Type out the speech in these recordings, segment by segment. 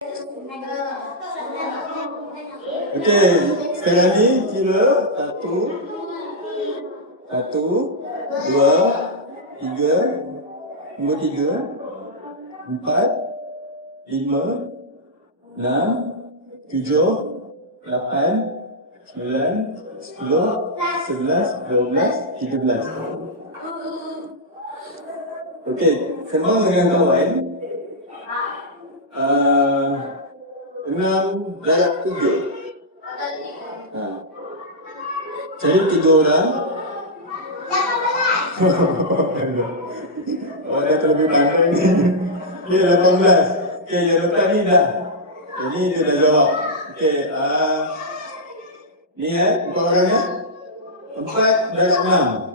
Okey, sekarang ni kira satu, dua, tiga, empat, lima, enam, tujuh, lapan, sembilan, 10, 11, 12, 13. Okey, sembang dengan kawan. 6 darab 3. Cari 3 orang. Oh, dah terlebih pandai ni. Dia 18. Okey, yang lepas ni dah. Ini dia dah jawab. Okey, ni 4 orang ya. 4 darab 6.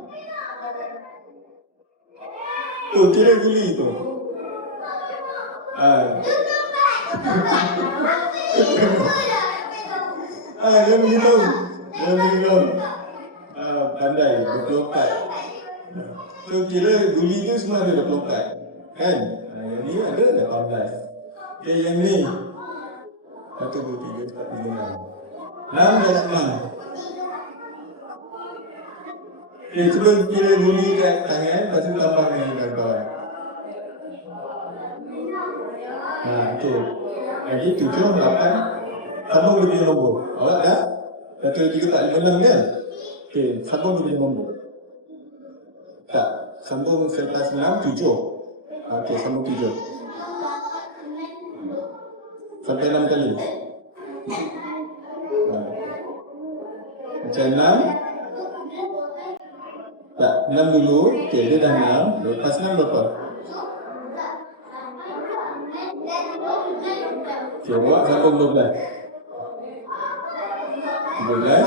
Tu, kira guli tu. Dia begitu. Pandai, 24. So, kira guli tu semua ada 24. Kan? Yang ni ada 18. Okay, yang ni 1, 2, 3, 4, 5, 6. 6 dan 6. Okay, cuba kira guli kat tangan, lepas tu tambah dengan kawan-kawan. Okay. Lagi 7, 8. Sambung lebih nombor. Awak dah? 1, 2, 3, 4, 5, 6 kan? Okay, sambung lebih nombor. Tak, sambung selepas 6, 7. Okay, sambung 7. Sampai 6 kali. Macam 6. Tak, 6 dulu. Okay, dia dah 6. Lepas 6 berapa? Okay, awak sambung 12. 12.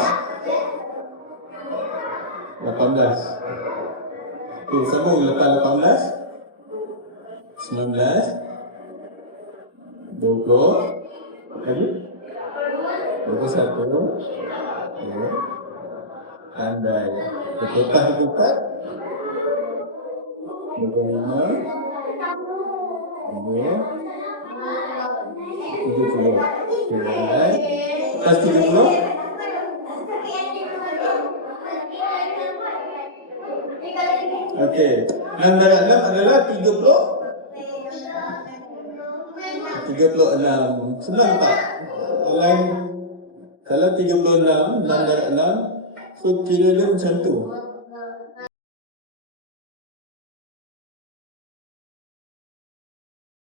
18. Okay, sambung lepas 18. 19. 20. Lagi? 21. Okay. Pandai. 24. 25. 70. Okay, lepas 30. Okey, 6 darab 6 adalah 30. 36. Senang tak? Kalau 36, 6 darab 6, so kira dia macam tu.